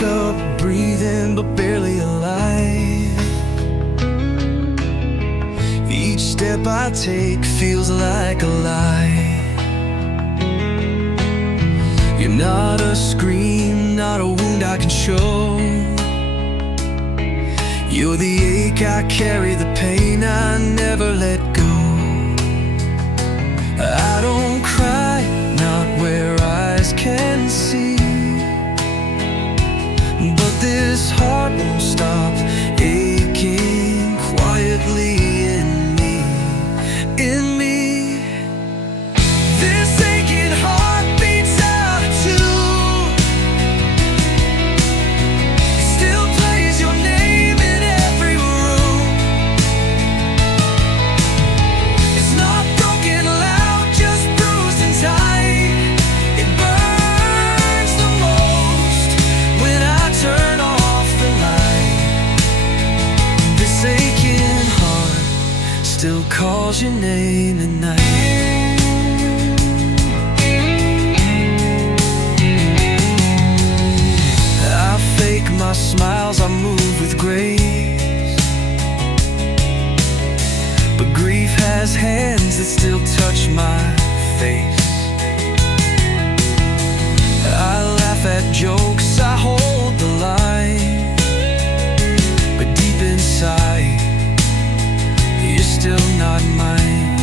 wake up breathing but barely alive. Each step I take feels like a lie. You're not a scream, not a wound I can show. You're the ache I carry, the pain I never let go. I don't cry, not where eyes can see, but this heart won't stop aching quietly in me, in me. This aching heart beats out of tune. It still plays your name in every room. It's not broken loud, just bruised and tight. It burns the most when I turn off the light. This aching heart still calls your name at night. I fake my smiles, I move with grace, but grief has hands that still touch my face. I laugh at jokes, I hold the line, but deep inside, you're still not mine.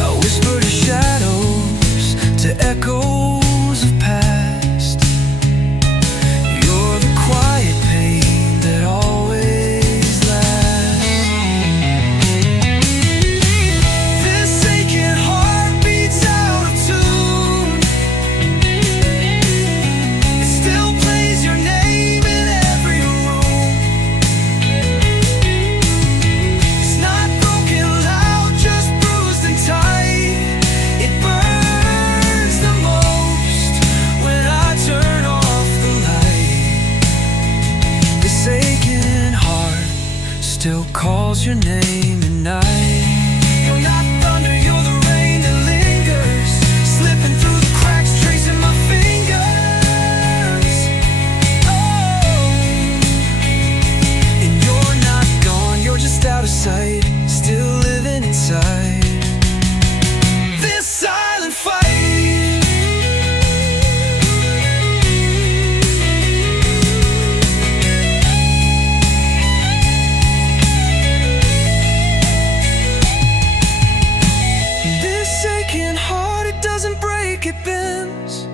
I whisper to shadows, to echoes of past. You're the quiet pain that always lasts. This aching heart beats out of tune. It still plays your name in every room. It's not broken loud, just bruised and tight. It burns the most when I turn off the light. This aching heart still calls your name at night. You're not thunder, you're the rain that lingers, slipping through the cracks, tracing my fingers. Oh, and you're not gone, you're just out of sight, still living inside this silent fight. This aching heart, it doesn't break, it bends.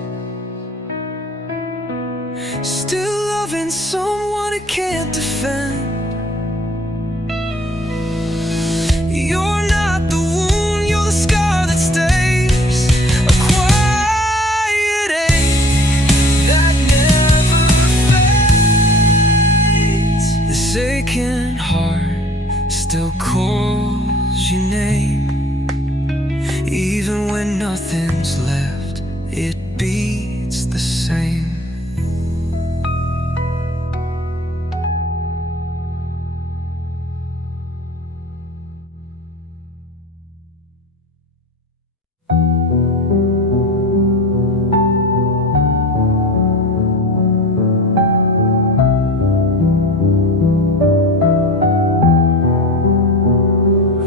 Still loving someone it can't defend. You're not the wound, you're the scar that stays, a quiet ache that never fades. This aching heart still calls your name, even when nothing's left, it beats the same.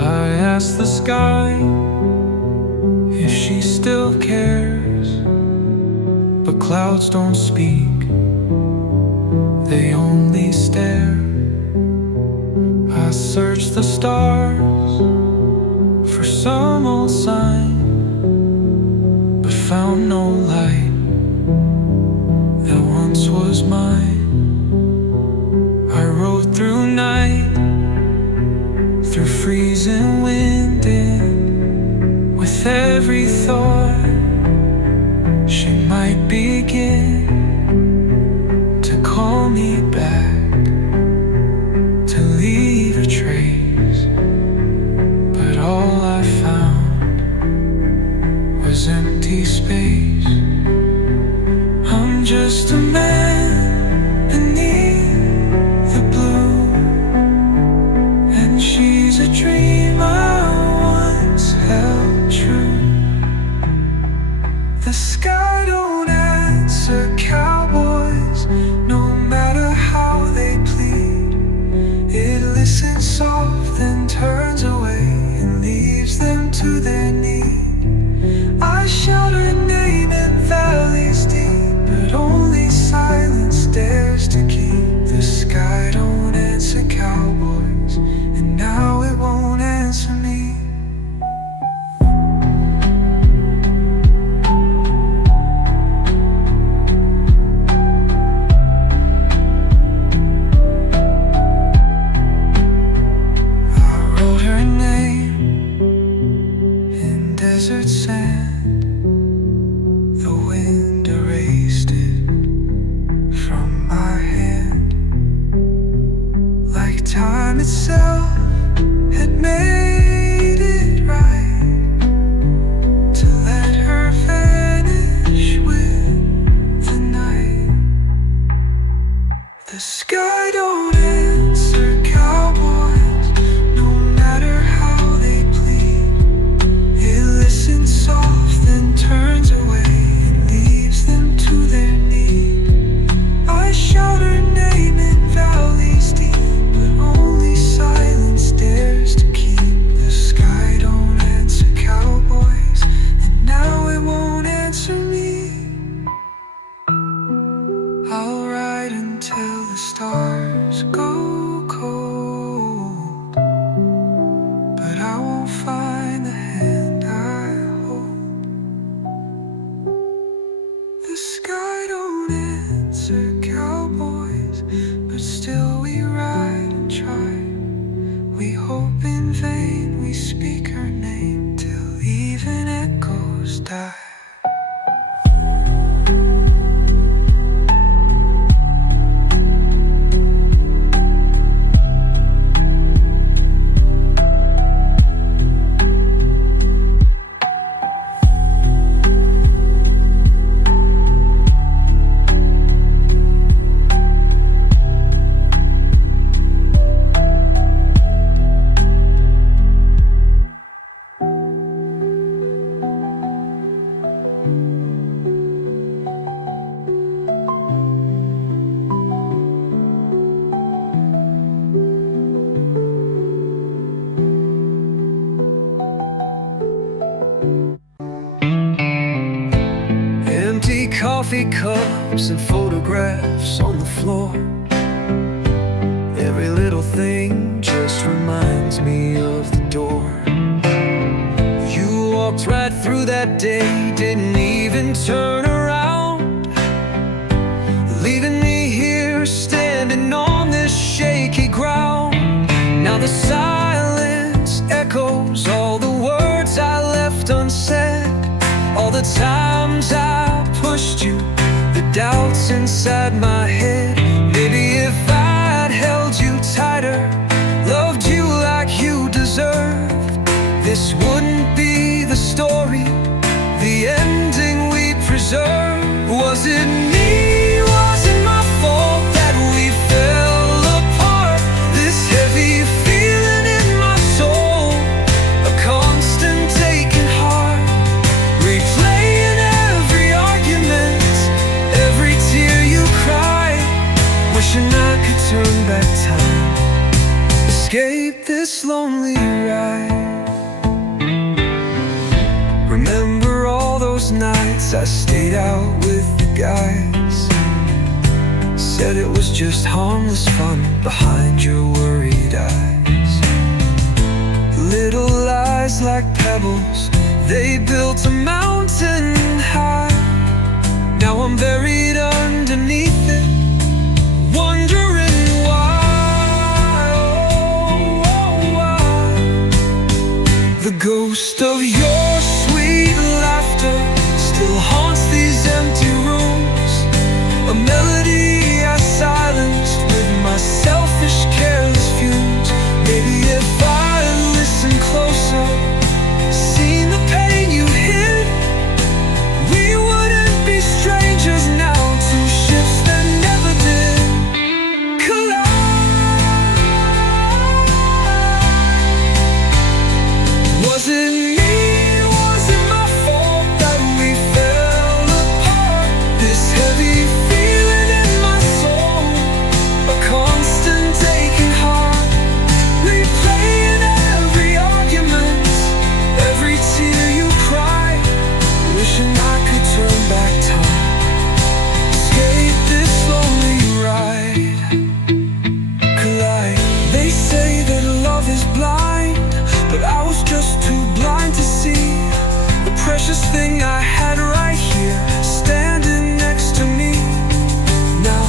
I ask the sky if she still cares, but clouds don't speak, they only stare. I search the stars for some old sign, but found no light that once was mine. I rode through night, through freezing wind, and with every thought she might begin to call me back, to leave a trace. But all I found was empty space. I'm just a man beneath the blue, and she's a dream I once held true. The sky don't answer desert sand. The wind erased it from my hand, like time itself had made it right to let her vanish with the night. The sky don't answer cowboys, no matter how they plead. It listens soft, then turns away and leaves them to their need. I shout her name in valleys deep, but only silence dares to keep. The sky don't answer cowboys, and now it won't answer me. I'll ride until the stars go cold, but I won't find the hand I hold. The sky don't answer cowboys, but still we ride and try. We hope in vain, we speak her name till even echoes die. Empty coffee cups and photographs on the floor. Every little thing just reminds me of the door. You walked right through that day, didn't even turn around, leaving me here standing on this shaky ground. Now the silence echoes all the words I left unsaid, all the times I pushed you, the doubts inside my head. Maybe if I'd held you tighter, loved you like you deserved, this wouldn't be the story, the ending we preserved. Was it me? Was it my fault that we fell apart? This heavy feeling in my soul, a constant aching heart, replaying every argument, every tear you cried, wishing I could turn back time, escape this lonely ride. Remember all those nights I stayed out with the guys, said it was just harmless fun behind your worried eyes. Little lies like pebbles, they built a mountain high. Now I'm buried underneath it, wondering why, oh, why. The ghost of your sweet laughter still haunts these empty rooms, a melody I silenced with my selfish, careless fumes. Maybe if I listened closer, seen the pain you hid, we wouldn't be strangers now. Two ships that never did collide. Was it me? Was it my fault that we fell apart? This heavy feeling in my soul, a constant aching heart, replaying every argument, every tear you cried, wishing I could turn back time, escape this lonely ride, collide. They say that love is blind, but I was just too blind to see the precious thing I had right here, standing next to me. Now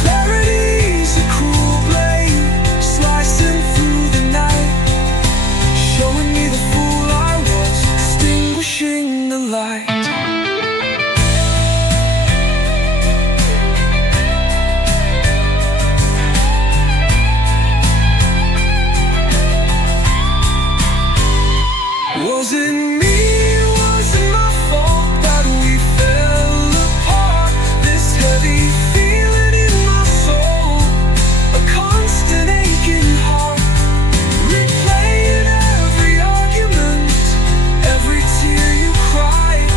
clarity's a cruel blade, slicing through the night, showing me the fool I was, stinging Wasn't me, wasn't my fault that we fell apart. This heavy feeling in my soul, a constant aching heart, replaying every argument, every tear you cried,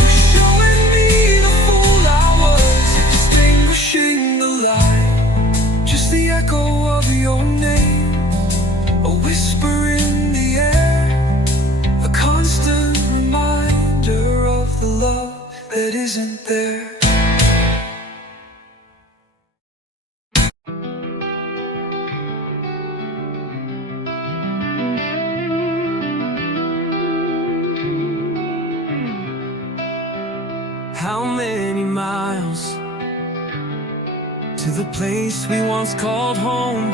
was showing me the fool I was, extinguishing the light. Just the echo of your name, a whisper in the air, a constant reminder of the love that isn't there. How many miles to the place we once called home?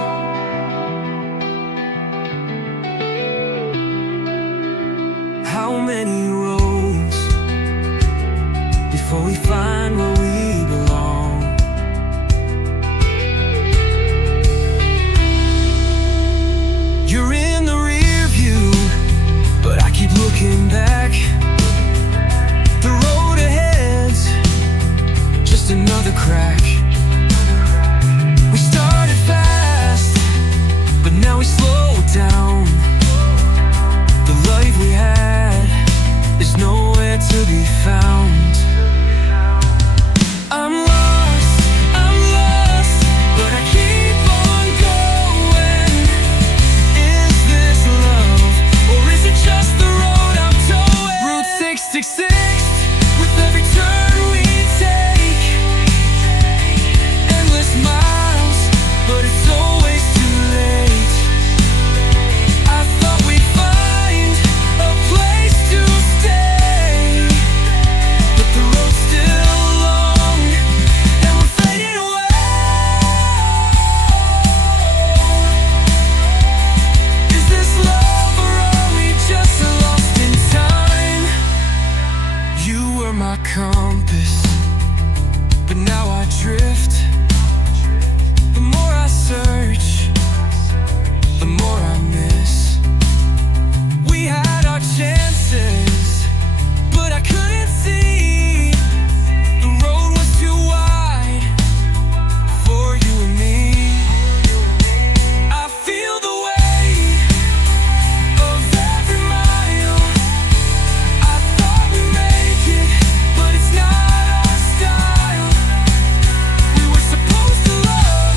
How many roads before we find where we belong? You're in the rear view, but I keep looking back. The road ahead's just another crack. We started fast, but now we slow down. The life we had is nowhere to be found. I'm lost, but I keep on going. Is this love, or is it just the road I'm towing? Route 66, with every turn we take, endless miles, but it's always too late. I thought we'd find a place to stay, but the road's still long, and we're fading away. Is this love, or are we just lost in time? You were my compass, but now I drift. The more I search, the more I miss. We had our chances, but I couldn't see. The road was too wide for you and me. I feel the weight of every mile. I thought we'd make it, but it's not our style. We were supposed to love,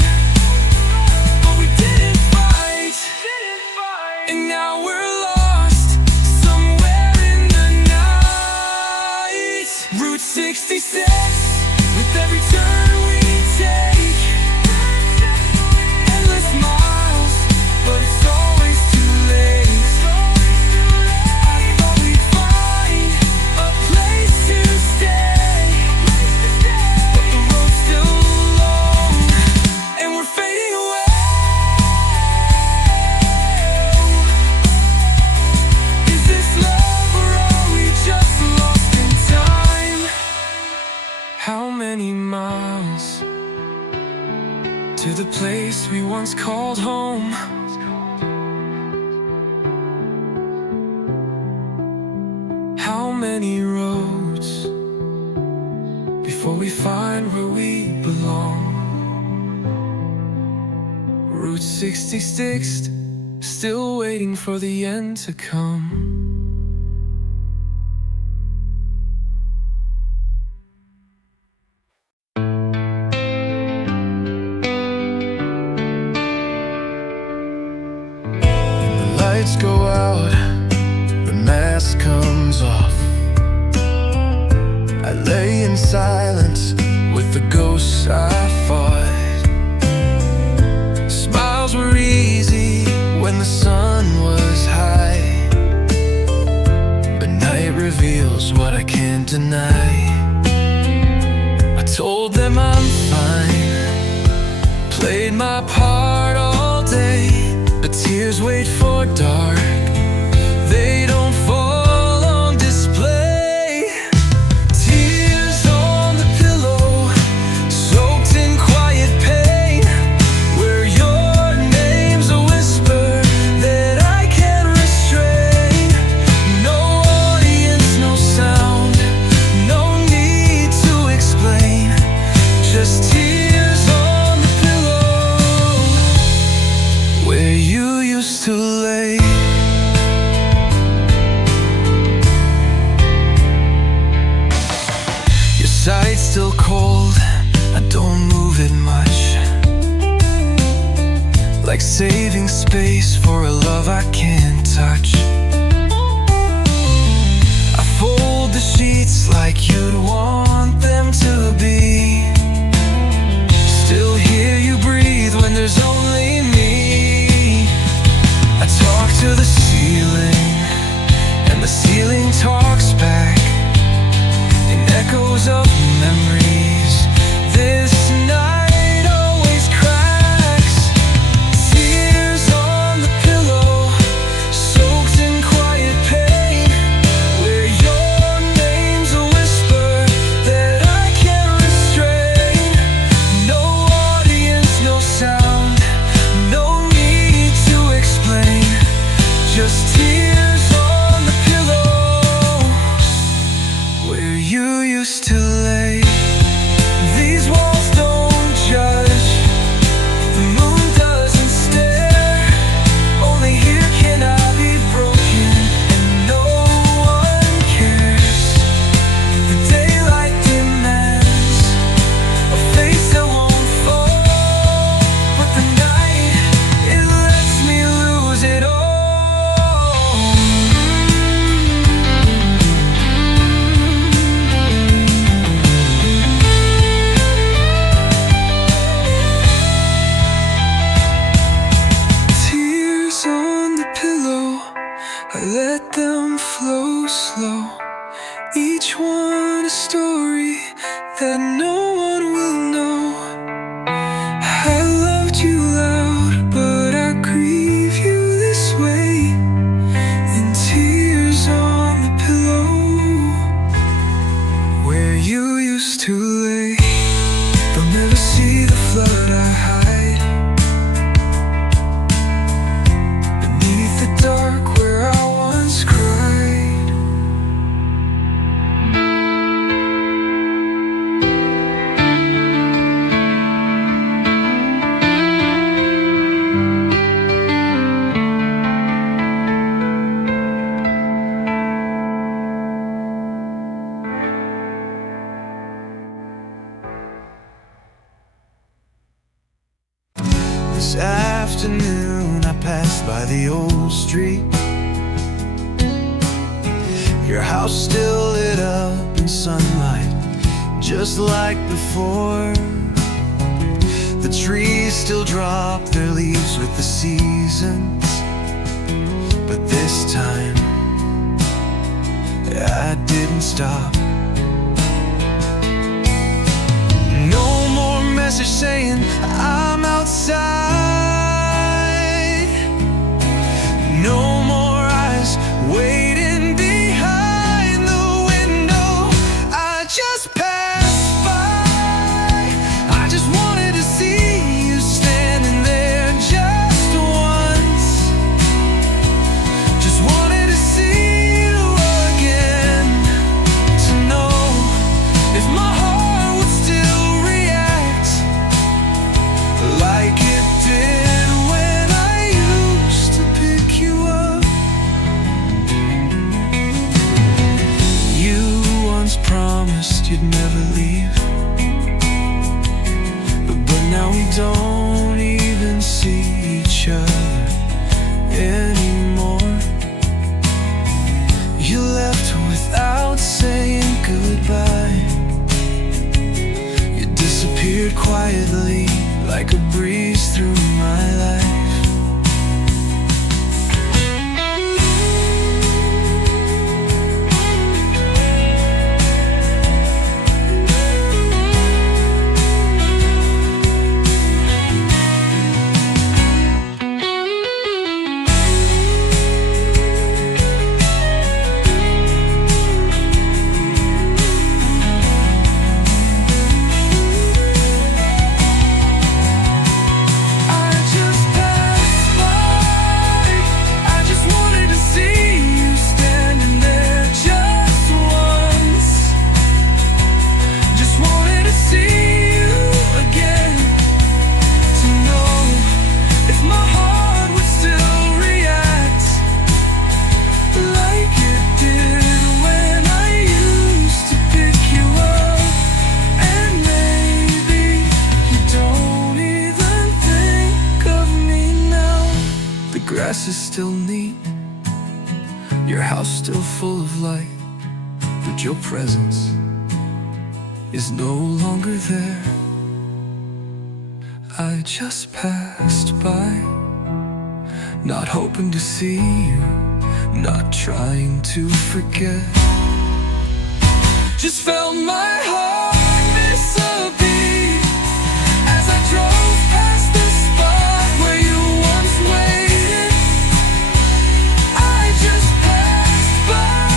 but we didn't fight. And now we're lost somewhere in the night. Route 66, with every turn we take, endless miles, but it's always too late. I thought we'd find a place to stay, but the road's still long, and we're fading away. Is this love, or are we just lost in time? How many miles to the place we once called home? How many roads before we find where we belong? Route 66, still waiting for the end to come. The lights go out, the mask comes off. I lay in silence with the ghosts I fought. Smiles were easy when the sun was high, but night reveals what I can't deny. I told them I'm fine, played my part all day, but tears wait for dark. They don't fall on display. Tears on the pillow, soaked in quiet pain, where your name's a whisper that I can't restrain. saving space for a love I can't touch. I fold the sheets like you'd want them to be. Still hear you breathe when there's only me. I talk to the ceiling, and the ceiling talks back in echoes of memories. This night always cracks. Tears on the pillow, soaked in quiet pain, where your name's a whisper that I can't restrain. No audience, no sound, no need to explain. Just tears on the pillow, where you used to lay. These walls don't judge, the moon doesn't stare. Only here can I be broken, and no one cares. The daylight demands a face that won't fall, but the night, it lets me lose it all. Tears on the pillow, I let them flow slow. Each one a story that no one will know. I loved you loud, but I grieve you this way. And tears on the pillow, where you used to lay. They'll never see the flood I hide beneath the dark where I once cried. This afternoon I passed by the old street. Your house still lit up in sunlight, just like before. The trees still drop their leaves with the seasons, but this time I didn't stop. No more message saying I'm outside. No more eyes waiting behind the window. I just passed by. I just wanted to see you standing there just once. Just wanted to see you again, to know if my heart would still react like it did when I used to pick you up. You once promised you'd never leave, but now we don't even see each other anymore. You left without saying goodbye. You disappeared quietly like a breeze through my life. I just passed dress is still neat, your house still full of light, but your presence is no longer there. I just passed by, not hoping to see you, not trying to forget. Just felt my heart miss a beat as I drove past the spot where you once waited. I just passed by,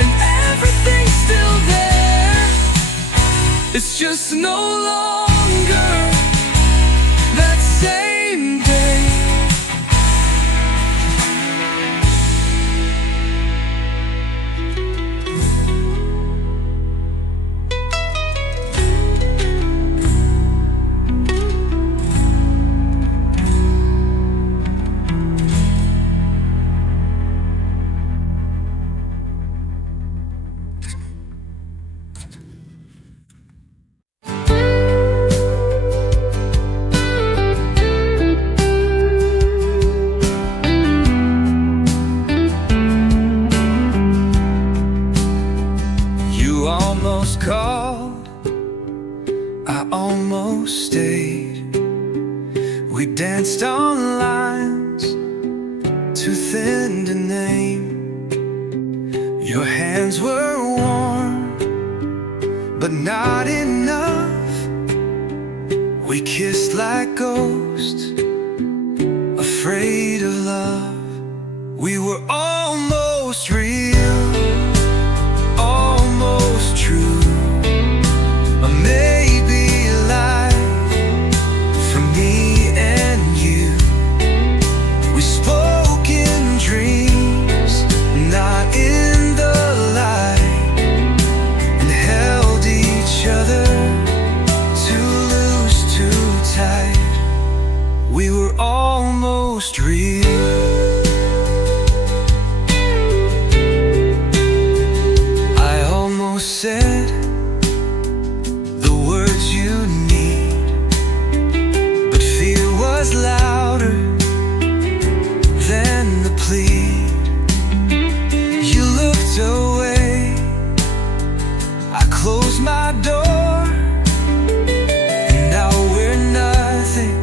and everything's still there. It's just no longer that same day. Called, I almost stayed. We danced on lines too thin to name. Your hands were warm, but not enough. We kissed like ghosts, afraid of love. We were almost real, almost true. Maybe alive for me and you. We spoke in dreams, not in the light, and held each other too loose, too tight. We were almost real. I almost said louder than the plead. You looked away, I closed my door, and now we're nothing.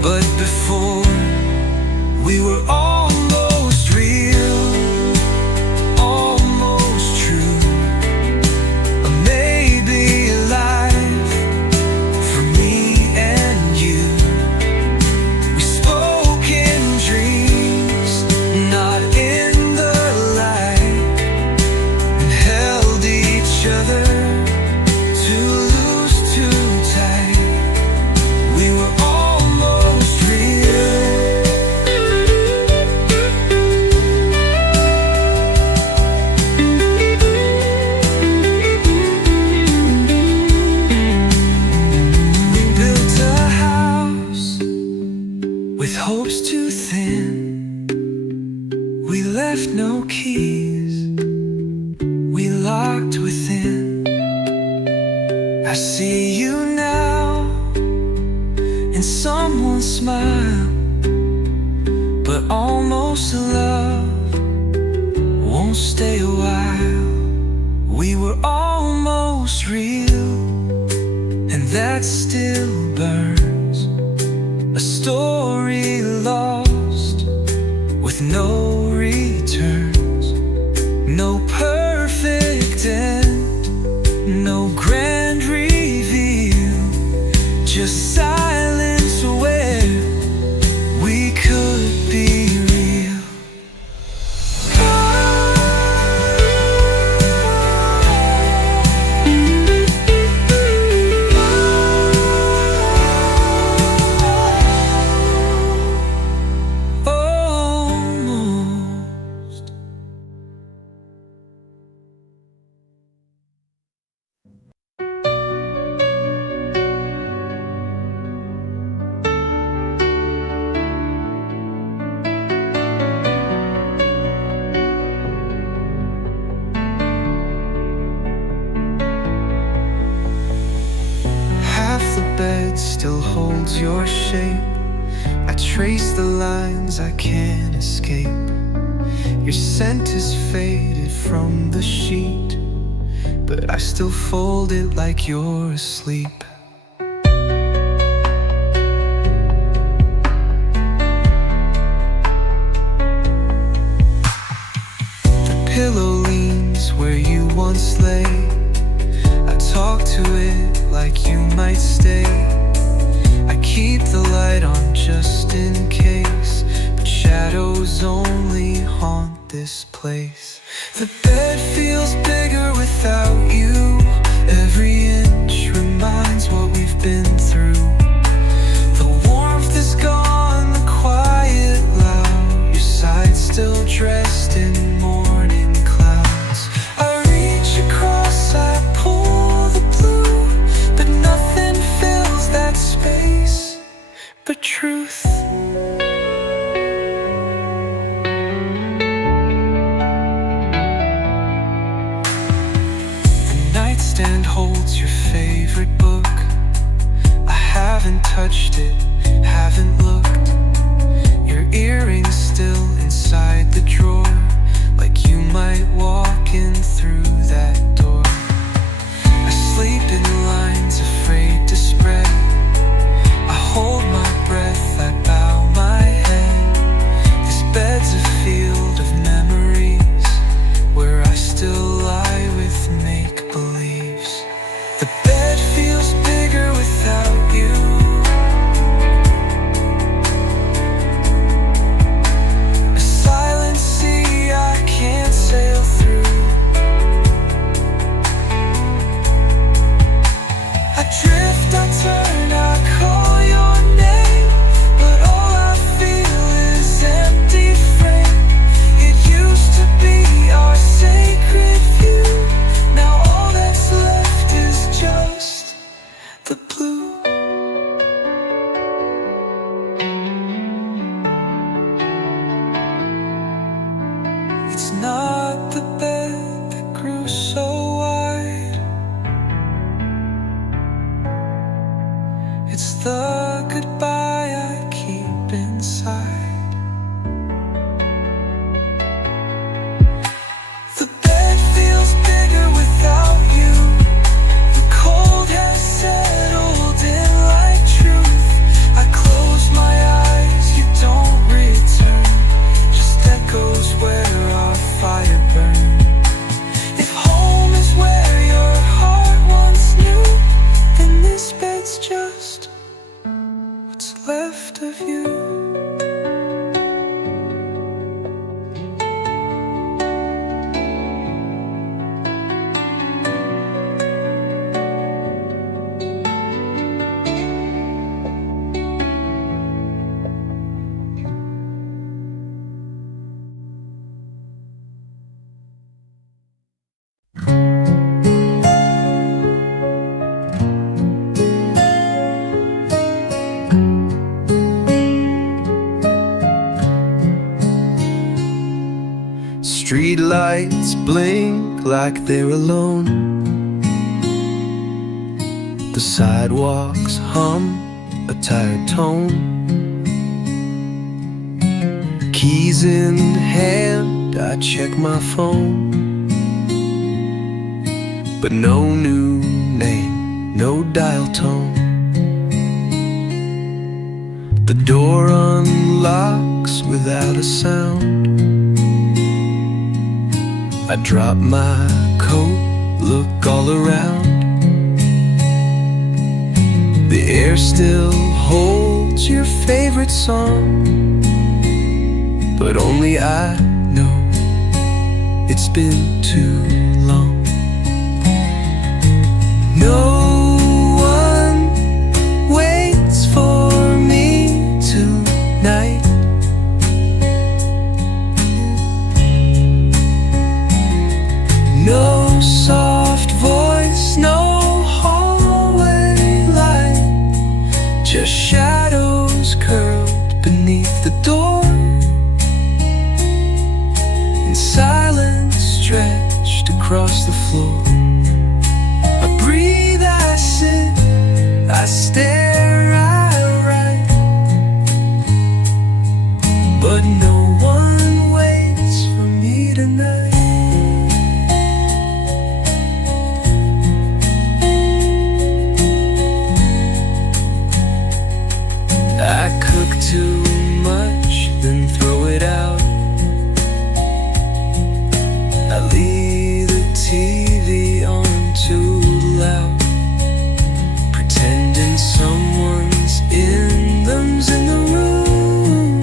But before, we were almost real, almost true, or maybe alive for me and you. With hopes too thin, we left no keys, we locked within. I see you now in someone's smile, but almost love won't stay a while. We were almost real, and that still burns. A story lost with no returns. No perfect end, no grand reveal, just silence where we could be real. shape. I trace the lines I can't escape. Your scent is faded from the sheet, but I still fold it like you're asleep. The pillow leans where you once lay. I talk to it like you might stay. I keep the light on just in case, but shadows only haunt this place. The bed feels bigger without you. Every inch reminds what we've been through. The warmth is gone, the quiet loud. Your side still dressed in morning clouds. I reach across, I pull the blue, but nothing fills that space but truth. Nightstand holds your favorite book. I haven't touched it, haven't looked. Your earring's still inside the drawer, like you might walk in through that door. I sleep in lines afraid to spread. I hold my breath, I bow my head. This bed's a field of memories, where I still lie with make-believes. The bed feels bigger without you. A silent sea I can't sail through. I drift, I turn, I call your name, but all I feel is empty frame. It used to be our sacred view. Now all that's left is just the blue. It's not the bed that grew so wide. It's the goodbye I keep inside. The bed feels bigger without you. The cold has settled in like truth. I close my eyes, you don't return. Just echoes where our fire burned. If home is where your heart once knew, then this bed's just what's left of you. Street lights blink like they're alone. The sidewalks hum a tired tone. Keys in hand, I check my phone, but no new name, no dial tone. The door unlocks without a sound. I drop my coat, look all around. The air still holds your favorite song, but only I know it's been too long. No one waits for me tonight. No soft voice, no hallway light, just shadows curled beneath the door, and silence stretched across the floor. I breathe out but no one waits for me tonight. I cook too much, then throw it out. I leave the TV on too loud, pretending someone's in the room,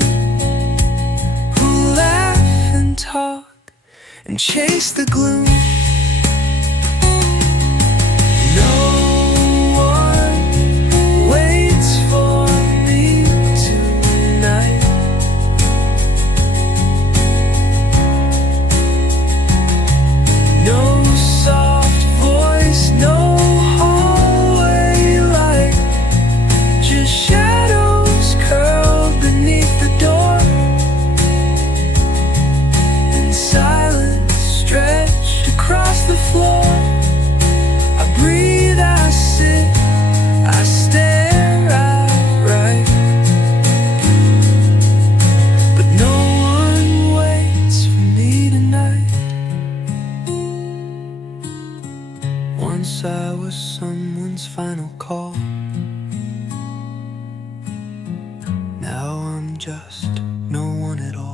who laugh and talk and chase the gloom. No one waits for me tonight. No soft voice, no hallway light, just shadows curled beneath the door, and silence stretched across the floor. I breathe, I sit, I stare, I write, but no one waits for me tonight. Once I was someone's final call. Now I'm just no one at all.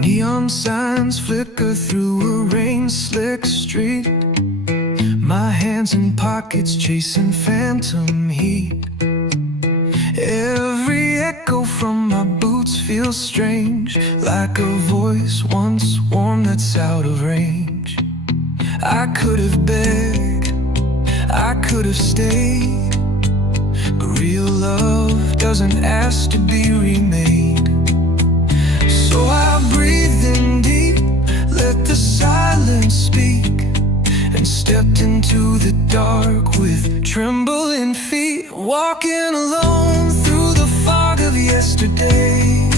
Neon signs flicker through a rain-slick street. My hands in pockets chasing phantom heat. Every echo from my boots feels strange, like a voice once warm that's out of range. I could have begged, I could have stayed, but real love doesn't ask to be remade. So I breathed in deep, let the silence speak, and stepped into the dark with trembling feet. Walking alone through the fog of yesterday,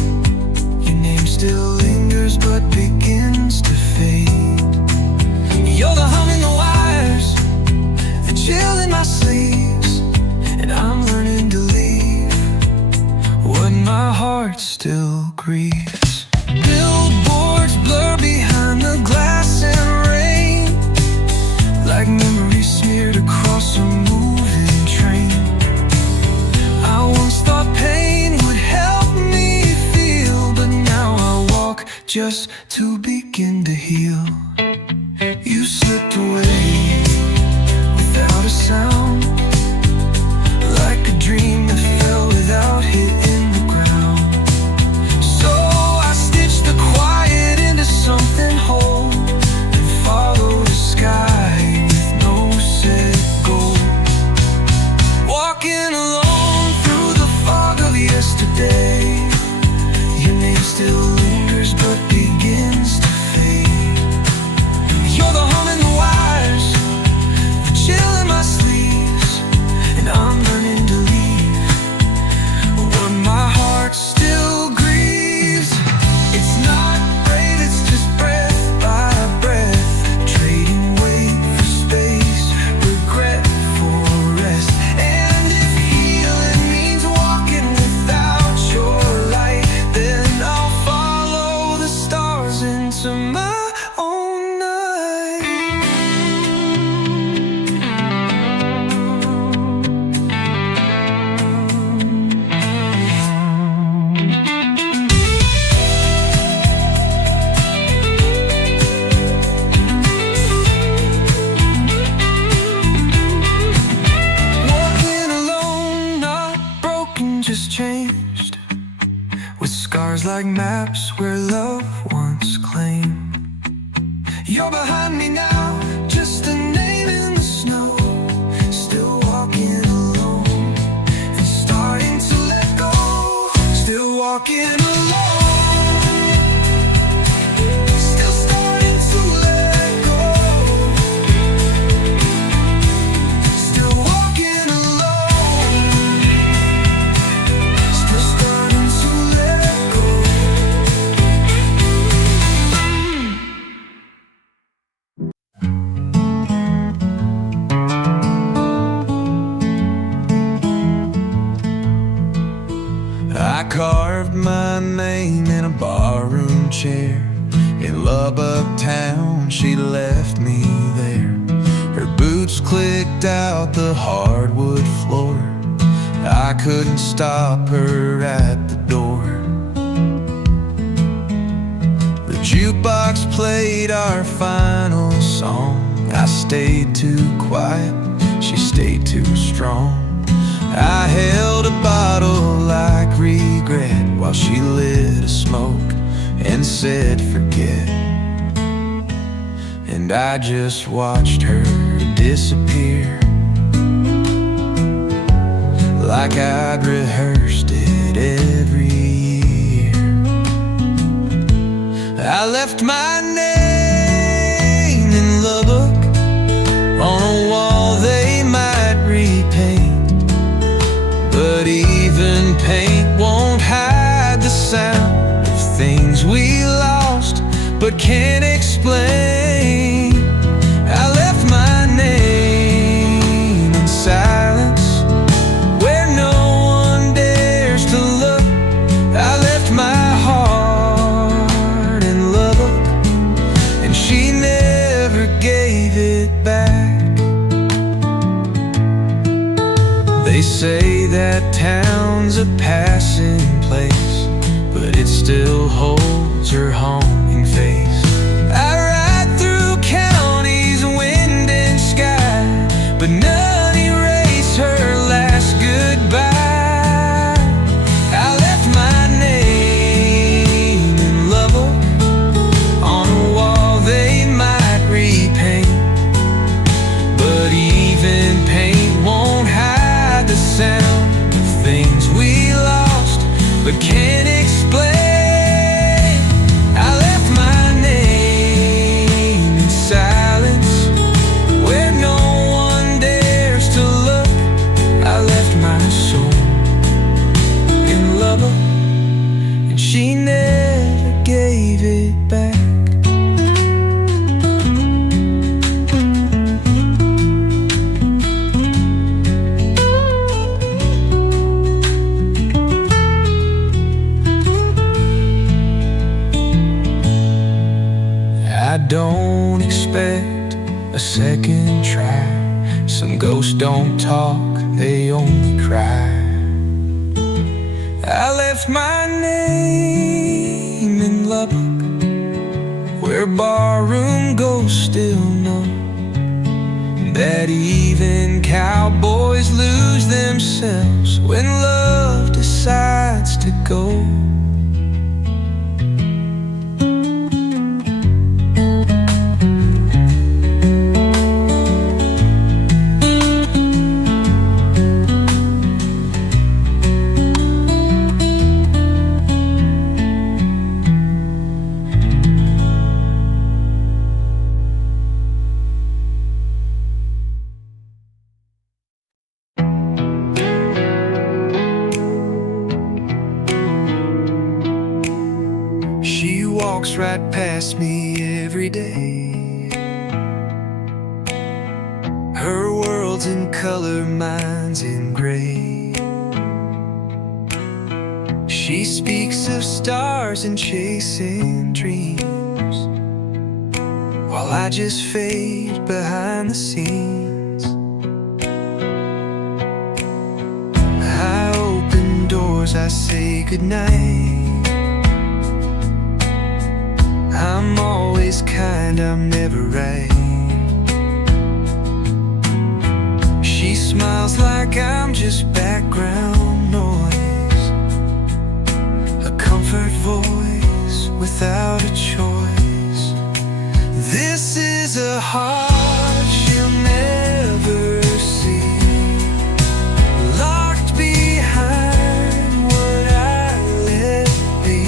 your name still lingers but begins to fade. You're the hum in the wires, the chill in my sleeves, and I'm learning to leave what my heart still grieves. Billboards blur behind the glass and rain, like memories smeared across a moving train. I once thought pain would help me feel, but now I walk just to begin to heal. You slipped away without a sound, like a dream that fell without hitting the ground. So I stitched the quiet into something whole, and followed a sky with no set goal. Walking alone through the fog of yesterday, your name still lingers but begins to fade. You're behind me now, just a name in the snow. Still walking alone and starting to let go. Still walking alone. Still starting to let go. Still walking alone. Still starting to let go. I carved my name in a barroom chair in Lubbock town. She left me there. Her boots clicked out the hardwood floor. I couldn't stop her at the door. The jukebox played our final song. I stayed too quiet, she stayed too strong. I held a bottle like regret while she lit a smoke and said forget. And I just watched her disappear, like I'd rehearsed it every year. I left my name in Lubbock on a wall they might repaint. But even paint won't hide the sound of things we lost but can't explain. I left my name in silence where no one dares to look. I left my heart in Lubbock and she never gave it back. They say that town's a passing place, but it still holds her haunting face. I ride through counties, wind and sky, but none erase her last goodbye. I left my name in Lubbock on a wall they might repaint. But even paint won't hide the sound of things we lost but can't explain. I left my name in silence where no one dares to look. I left my soul in Lubbock and she never gave it back. I don't expect a second try. Some ghosts don't talk, they only cry. I left my name in Lubbock where barroom ghosts still know that even cowboys lose themselves when love decides to go. She walks right past me every day. Her world's in color, mine's in gray. She speaks of stars and chasing dreams, while I just fade behind the scenes. I open doors, I say goodnight. I'm always kind, I'm never right. She smiles like I'm just background noise, a comfort voice without a choice. This is a heart she'll never see, locked behind what I let be.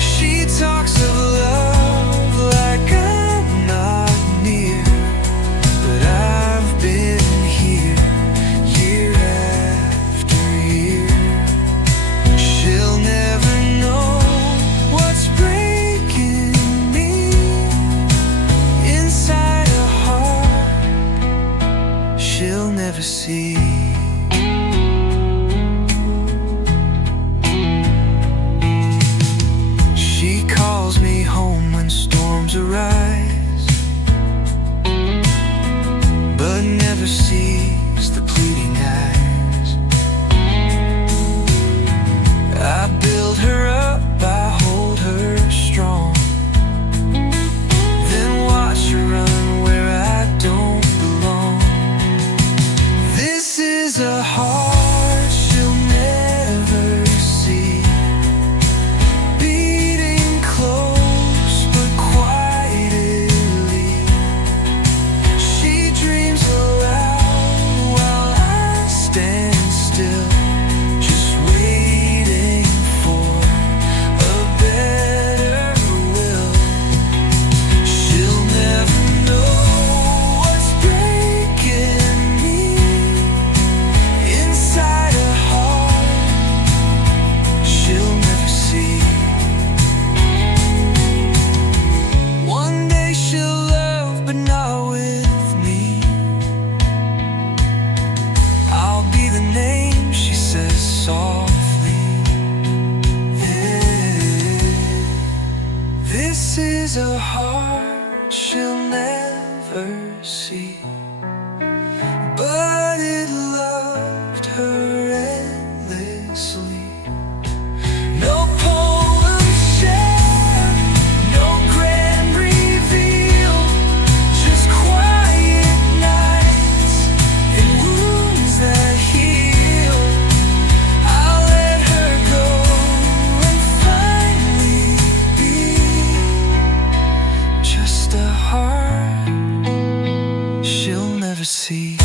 She talks of love like I'm not near, but I've been here year after year. She'll never know what's breaking me inside a heart she'll never see. She calls me home when storms arise, but never sees the pleading eyes. I build her up, I hold her strong, then watch her run where I don't belong. This is a heart she'll never see, beating close but quietly. She dreams aloud while I stand still, just waiting for a better will. She'll never know what's breaking me inside a heart she'll never see. One day she'll love, but not with me. I'll be the name she says softly. This is a heart she'll never see, but it loved her endlessly. No poems shared, no grand reveal, just quiet nights and wounds that heal. I'll let her go and finally be just a heart she'll never see.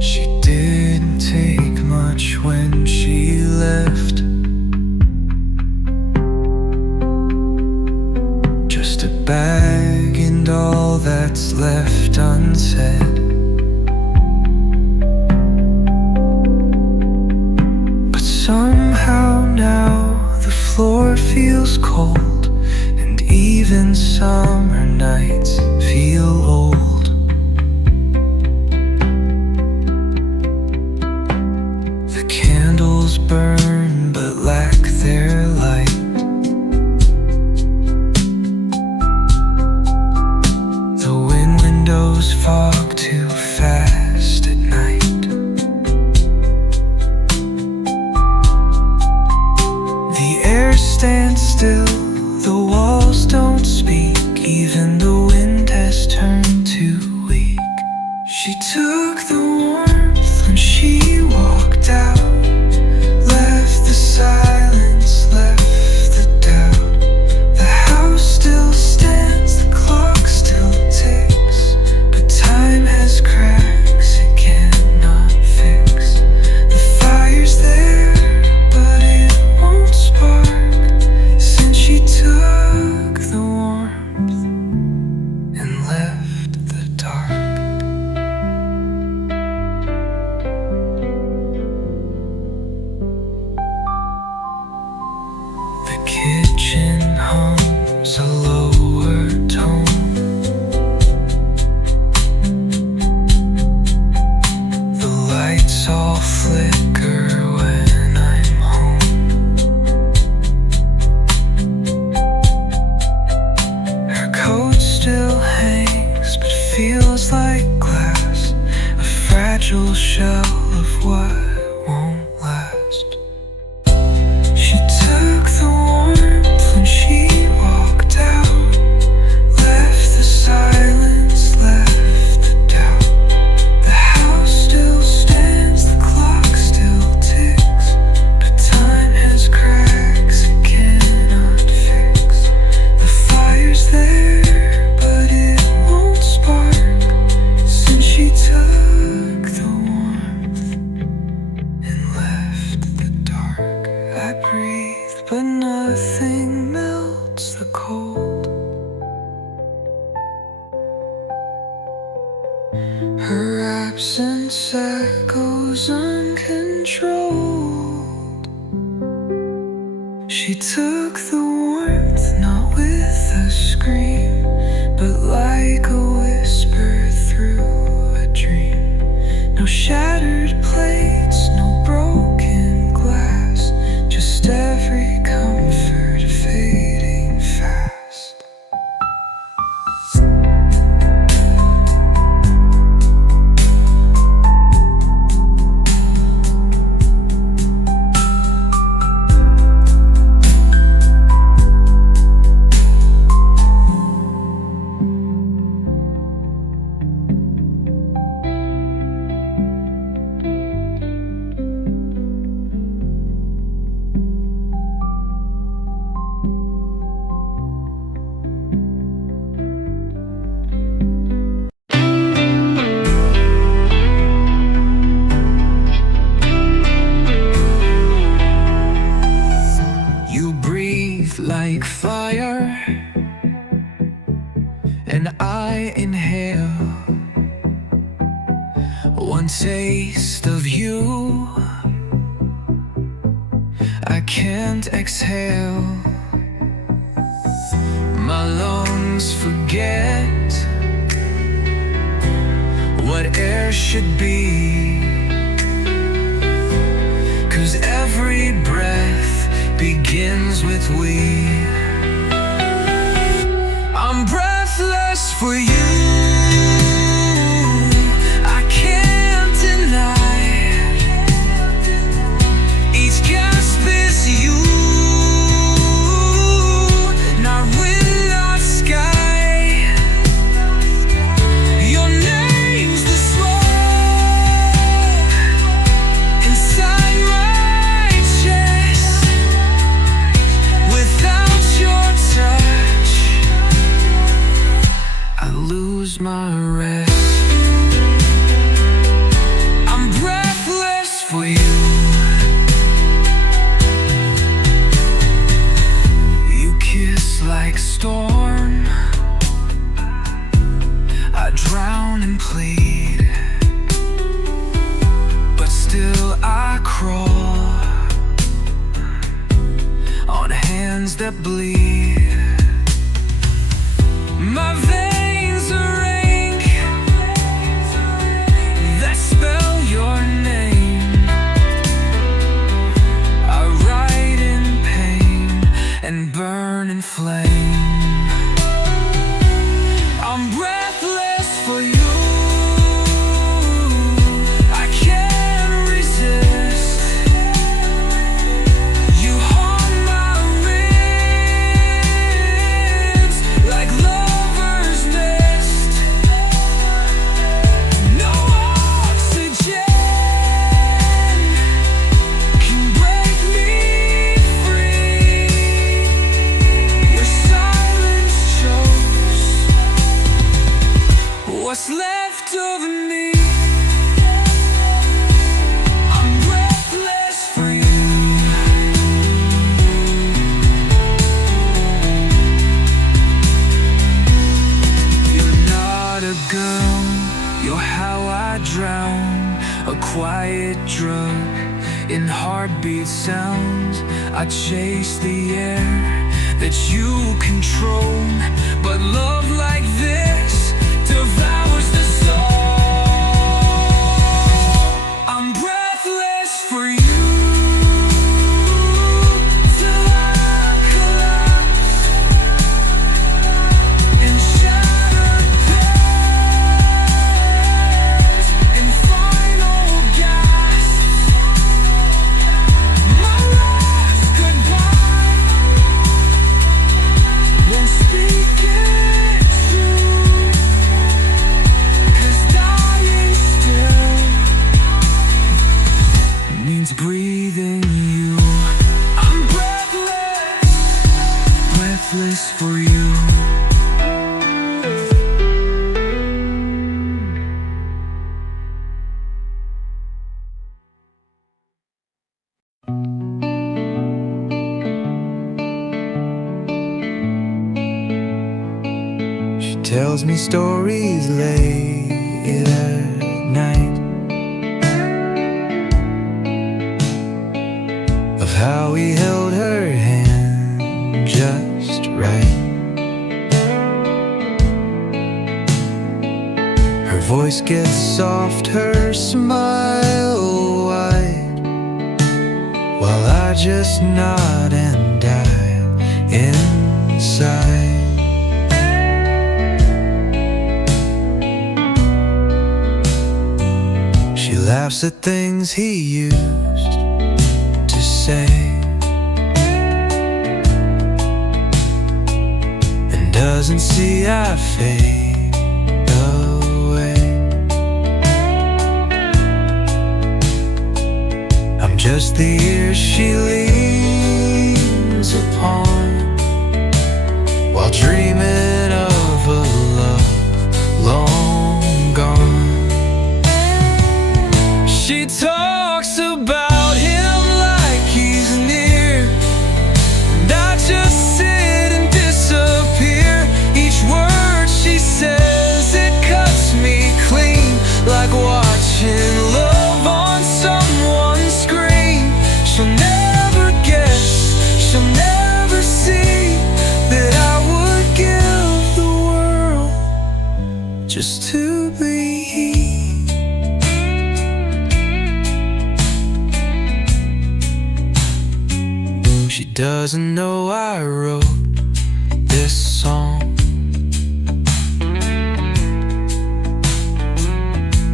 She didn't take much when she left, just a bag and all that's left unsaid. But somehow now the floor feels cold, and even summer nights feel old. The candles burn but lack their light. The windows fog too fast at night. The air stands still, the walls don't speak, even fragile shell of what won't last. She took the warmth when she walked out, left the silence, left the doubt. The house still stands, the clock still ticks, but time has cracks it cannot fix. The fire's there, but it won't spark since she took the warmth and left the dark. I breathe, but nothing melts the cold. Her absence echoes uncontrolled. She took the warmth, not with a scream, but like a whisper through a dream. No shattered plates, no broken glass, just every comfort fading fast. You breathe like fire, and I inhale one taste of you. I can't exhale. My lungs forget what air should be, 'cause every breath begins with we. I'm breathless for you. I can't deny each gasp is you. Not wind, not sky. Your name's the smoke inside my chest. Without your touch, I lose my rest. I'm breathless for you. You kiss like storm. I drown and plead, but still I crawl on hands that bleed. My veins are ink that spell your name. I write in pain and burn in flame. I'm breathless for you. I can't resist. You haunt my ribs like lover's nest. No oxygen can break me free. Your silence chose what's left of me. I'm breathless for you. You're not a girl, you're how I drown. A quiet drug in heartbeat sounds. I chase the air that you control, but love like this devours the soul. I'm breathless for you till I collapse in shattered pairs in final for you. She tells me stories late at night of how he held her hand just right. Her voice gets soft, her smile wide, while I just nod and die inside. She laughs at things he used to say, and doesn't see I fade away. I'm just the ear she leans upon, while dreaming of a love long gone. She talks about him like he's near, and I just sit and disappear. Each word she says, it cuts me clean, like watching love on someone's screen. She'll never guess, she'll never see that I would give the world just to be. She doesn't know I wrote this song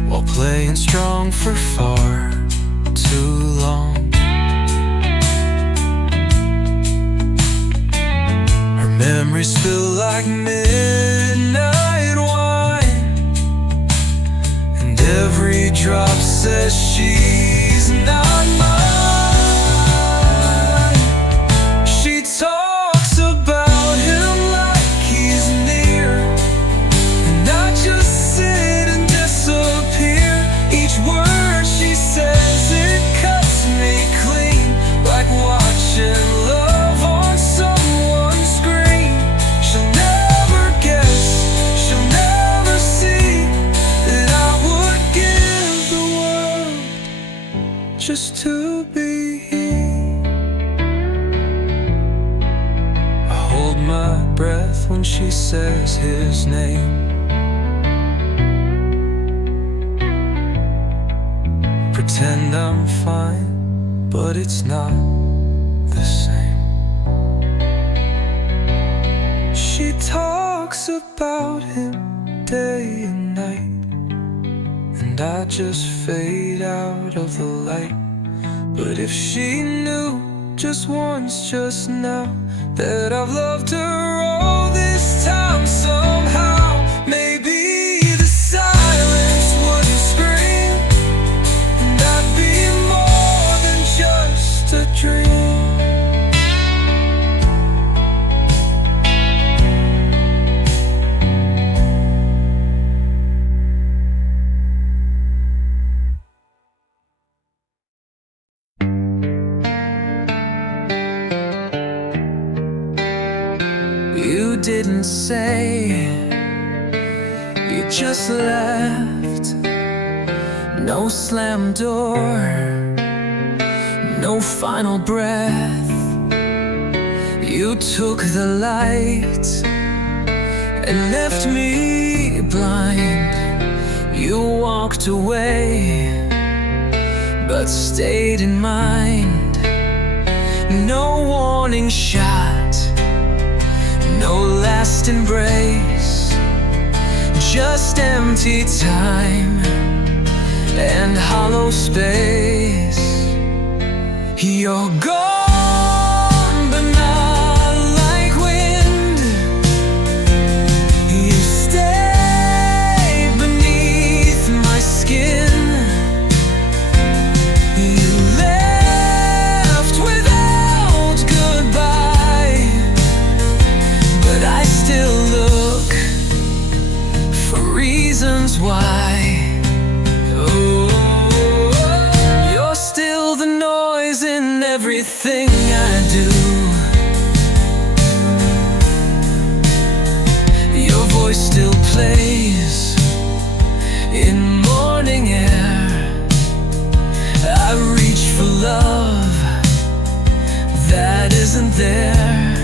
while playing strong for far too long. Her memories spill like midnight wine, and every drop says she's not mine. Just to be here. I hold my breath when she says his name. Pretend I'm fine, but it's not the same. She talks about him day and night, and I just fade out of the light. But if she knew just once, just now, that I've loved her all this time somehow, maybe the silence wouldn't scream, and I'd be more than just a dream. You didn't say, you just left. No slam door, no final breath. You took the light and left me blind. You walked away, but stayed in mind. No warning shot, no last embrace, just empty time and hollow space. You're gone, but not like wind. You stay beneath my skin. You left without goodbye, but why. Oh, you're still the noise in everything I do. Your voice still plays in morning air. I reach for love that isn't there.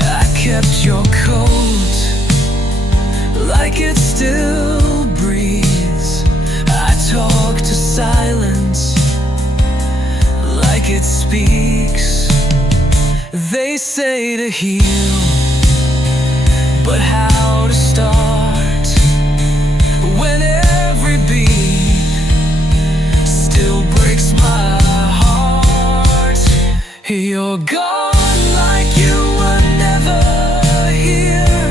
I kept your coat like it still breathes. I talk to silence like it speaks. They say to heal, but how to start when every beat still breaks my heart? You're gone like you were never here,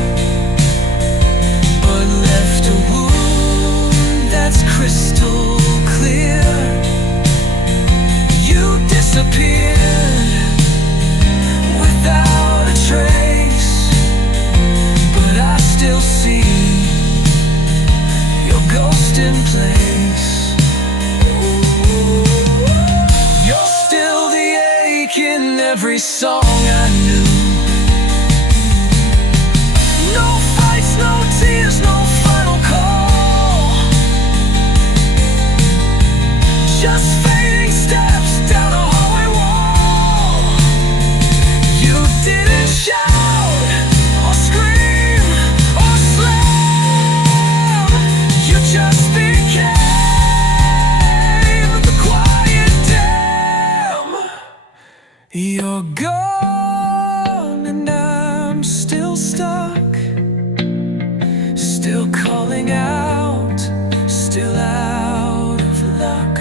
but left a wound that's crystal clear. You disappeared without a trace, but I still see your ghost in place. You're still the ache in every song I knew. No fights, no tears, no final call, just fading steps down a hallway wall. You didn't shout or scream or slam, you just became the quiet dam. You're gone and I'm still stuck, still calling out, still out of luck.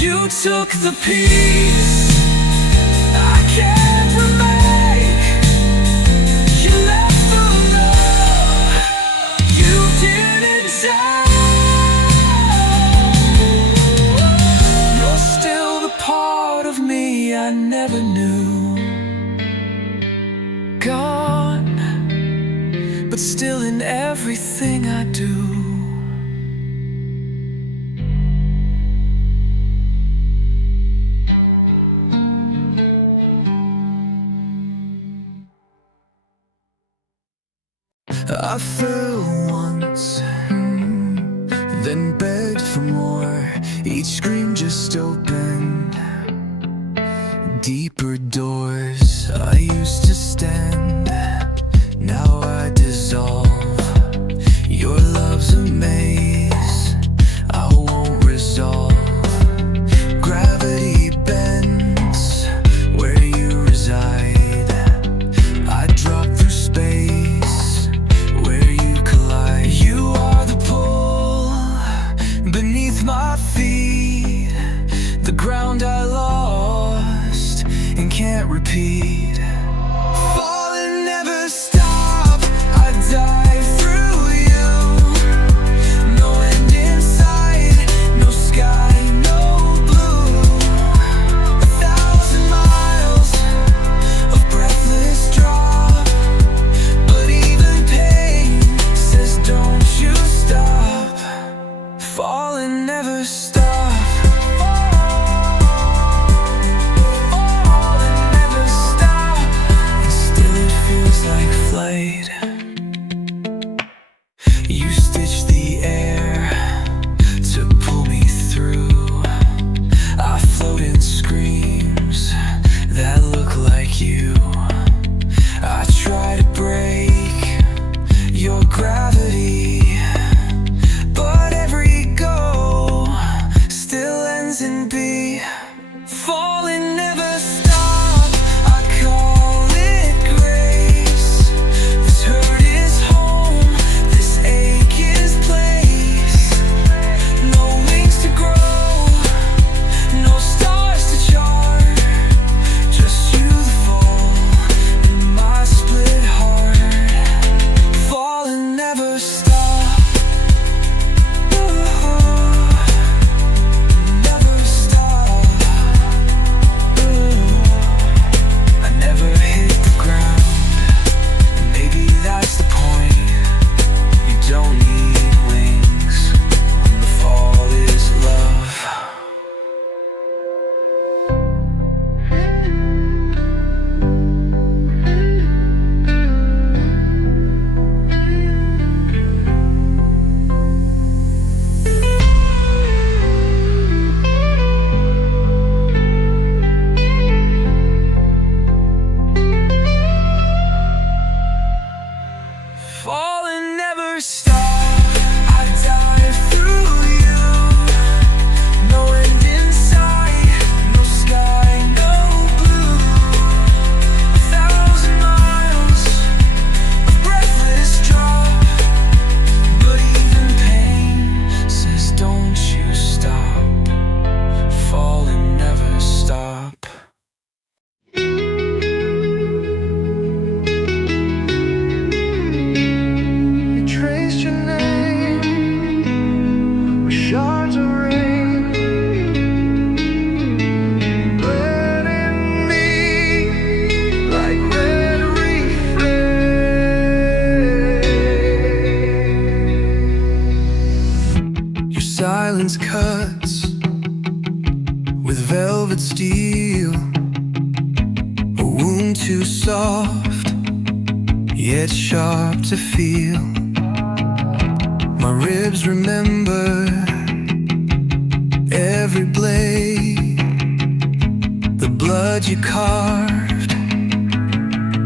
You took the peace I can't remake. You left the love you didn't die. You're still the part of me I never knew. Gone, but still in everything I do. I fell once, then begged for more. Each scream just opened deeper doors. I used to stand, now I dissolve. Your love's a maze I won't resolve. Gravity bends where you reside. I drop through space where you collide. You are the pull beneath my feet, the ground I lost and can't repeat. Falling never stop, I dive through you. No end in sight, no sky, no blue. 1,000 miles of breathless drop, but even pain says don't you stop. Falling never stop. Falling never stop, and still it feels like flight. You stitch the air to pull me through. I float in screams that look like you. I try to break your gravity, but every go still ends in B. Falling never stop, I call it grace. This hurt diamonds cuts with velvet steel, a wound too soft yet sharp to feel. My ribs remember every blade, the blood you carved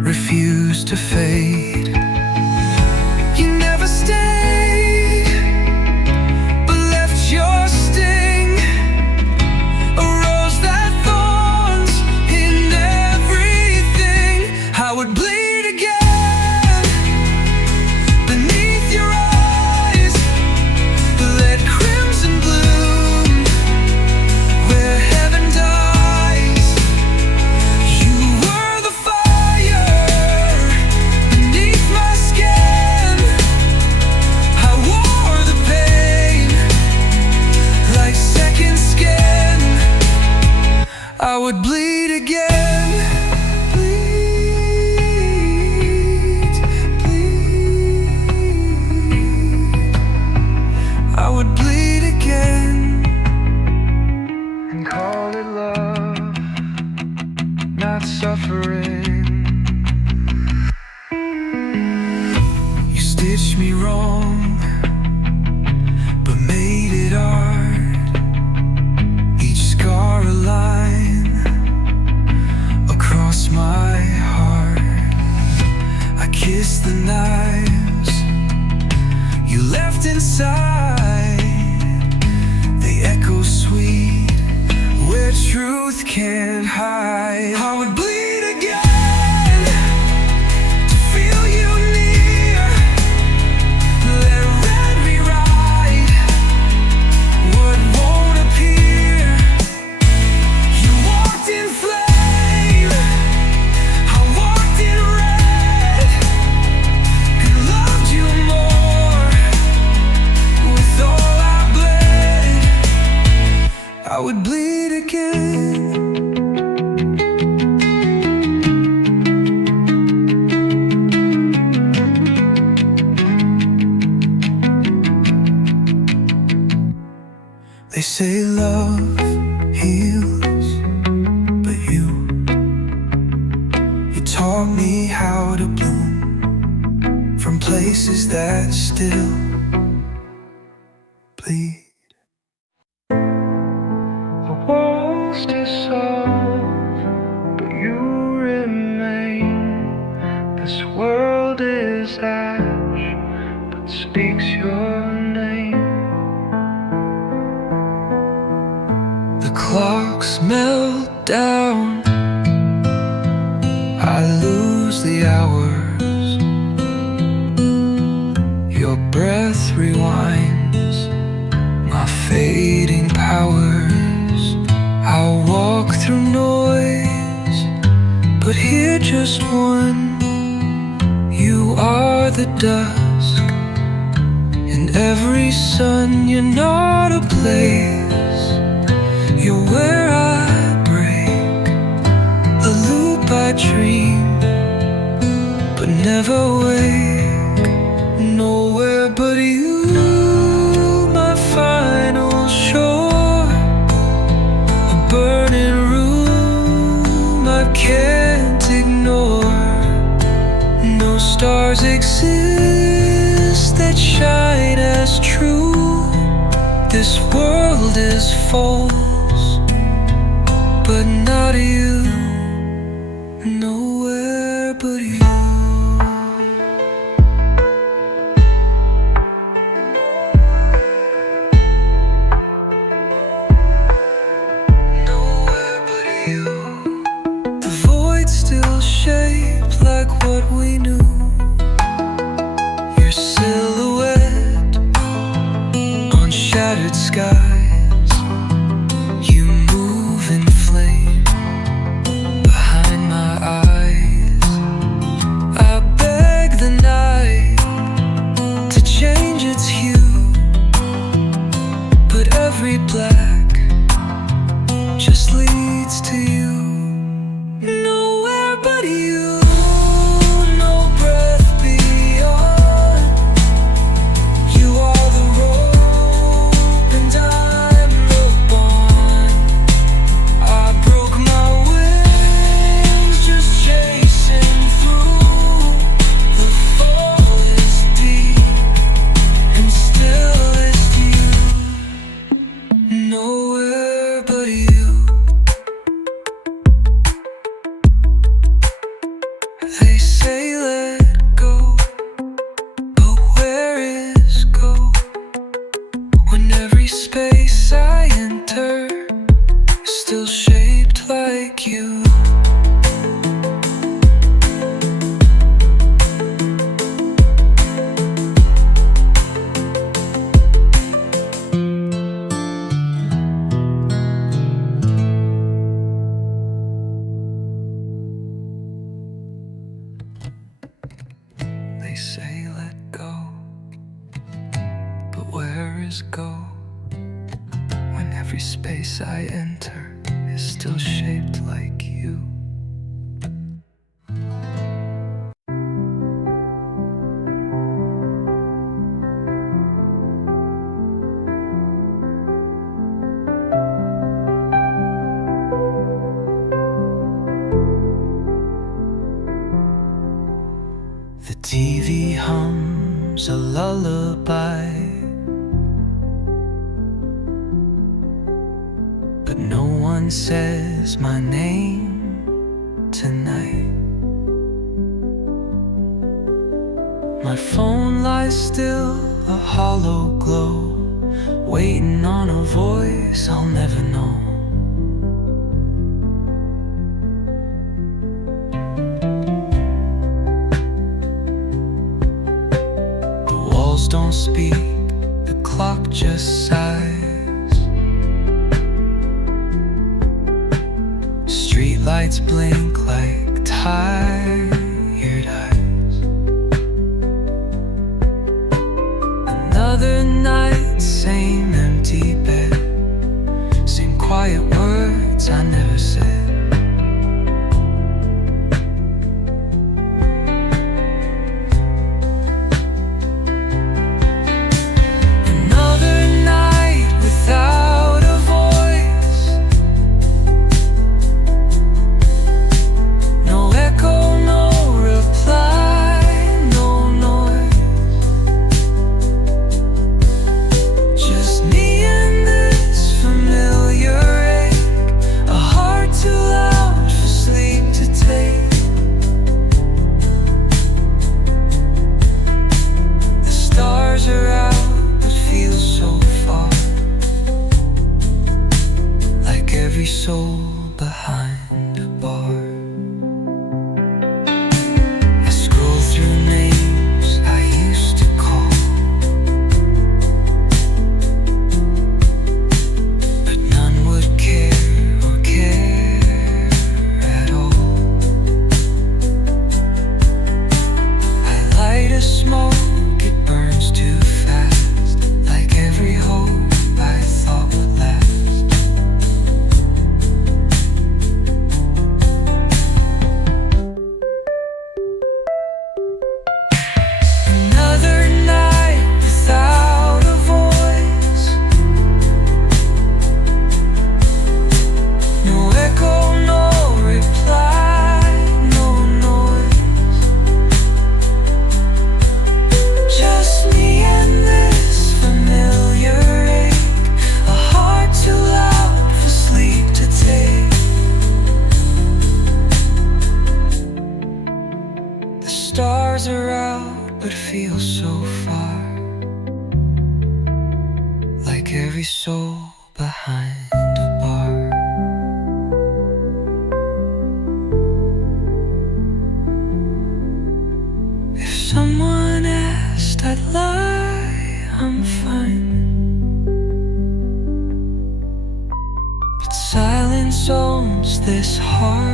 refused to fade. You never stayed, but left your sting, a rose that thorns in everything. I would bleed again beneath your eyes, let crimson bloom where heaven dies. You were the fire beneath my skin. I wore the pain like second skin. I would bleed again. Bleed, bleed. I would bleed again and call it love, not suffering. You stitched me wrong, but made it art. Each scar a line across my heart. I kiss the knives you left inside. They echo sweet where truth can't hide. I would bleed again to feel you near. Let red rewrite what won't appear. You walked in flame, I walked in red, and loved you more with all I bled. I would bleed again. They say love heals, but you taught me how to bloom from places that still bleed. The walls dissolve, but you remain. This world is ash, but speaks your name. The clocks melt down, I lose the hours. Your breath rewinds my fading powers. I'll walk through noise, but hear just one. You are the dusk in every sun. You're not a place, you're where I break, a loop I dream, but never wake. Nowhere but you, my final shore, a burning room I can't ignore. No stars exist that shine as true. This world is false, but not you. Nowhere but you. Nowhere but you. The void still shaped like what we knew. Your silhouette on shattered skies. You move in flame behind my eyes. I beg the night to change its hue, but every black just leads to you. Nowhere but you, no breath beyond. You are the rope and I they say let go. But where is go when every space I enter is still shaped like you? The TV hums a lullaby, but no one says my name tonight. My phone lies still, a hollow glow, waiting on a voice I'll never know. Don't speak, the clock just sighs. Streetlights blink like tired eyes. Another night, same empty bed, same quiet words I never said. Every soul behind a bar. I scroll through names I used to call, but none would care or care at all. I light a smoke, it burns too fast, like every hope I thought would last. Stars are out, but feel so far, like every soul behind a bar. If someone asked, I'd lie, I'm fine. But silence owns this heart.